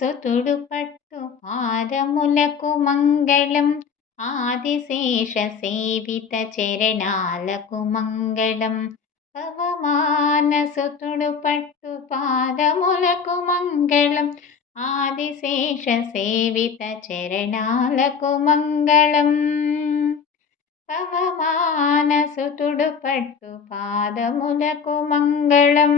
సుతుడు పట్టు పాదములకు మంగళం. ఆదిశేష సేవిత చరణాలకు మంగళం. పవమానసుతుడు పట్టు పాదములకు మంగళం. ఆదిశేష సేవిత చరణాలకు మంగళం. పవమానసుతుడు పట్టు పాదములకు మంగళం.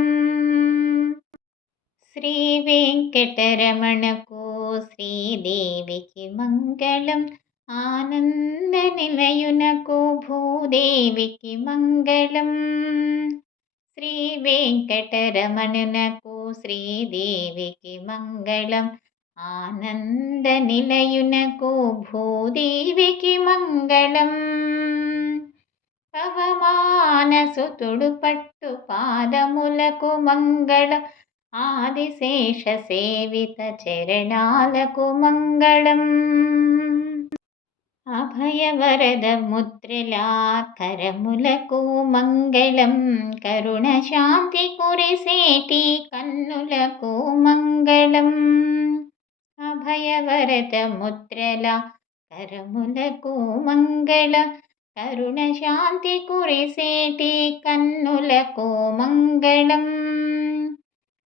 శ్రీ వెంకటరమణకు శ్రీదేవికి మంగళం. ఆనంద నిలయునకు భూదేవికి మంగళం. శ్రీ వెంకటరమణునకు శ్రీదేవికి మంగళం. ఆనంద నిలయునకు భూదేవికి మంగళం. పవమానసుతుడు పట్టు పాదములకు మంగళం. ఆదిశేష సేవిత చరణాలకు మంగళం. అభయవరద ముద్రలా కరములకు మంగళం. కరుణ శాంతి కురిసేటి కన్నులకు మంగళం. అభయవరద ముద్రలా కరములకు మంగళ. కరుణ శాంతి కురిసేటి కన్నులకు మంగళం.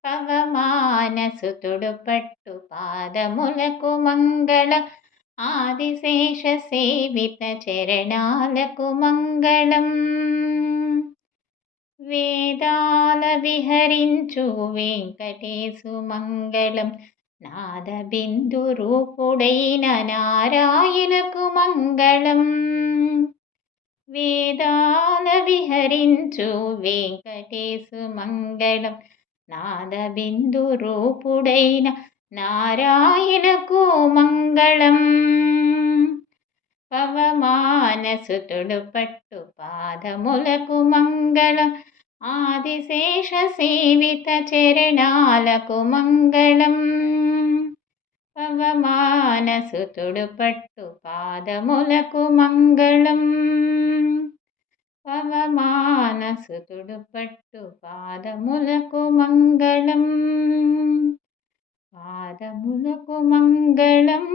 పవమానసుతుడు పట్టు పాదములకు మంగళ ఆదిశేష సేవిత చరణాలకు మంగళం. వేదాల విహరించు వెంకటేశు మంగళం నాదబిందు రూపుడైన నారాయణకు మంగళం. వేదాల విహరించు వెంకటేశు మంగళం నాదబిందు రూపుడైన నారాయణకు మంగళం పవమానసుతుడు పట్టు పాదములకు మంగళం ఆదిశేష సేవిత చరణాలకు మంగళం పవమానసుతుడు పట్టు పాదములకు మంగళం పవమానసుతుడు పట్టు పాదములకు మంగళం. పాదములకు మంగళం.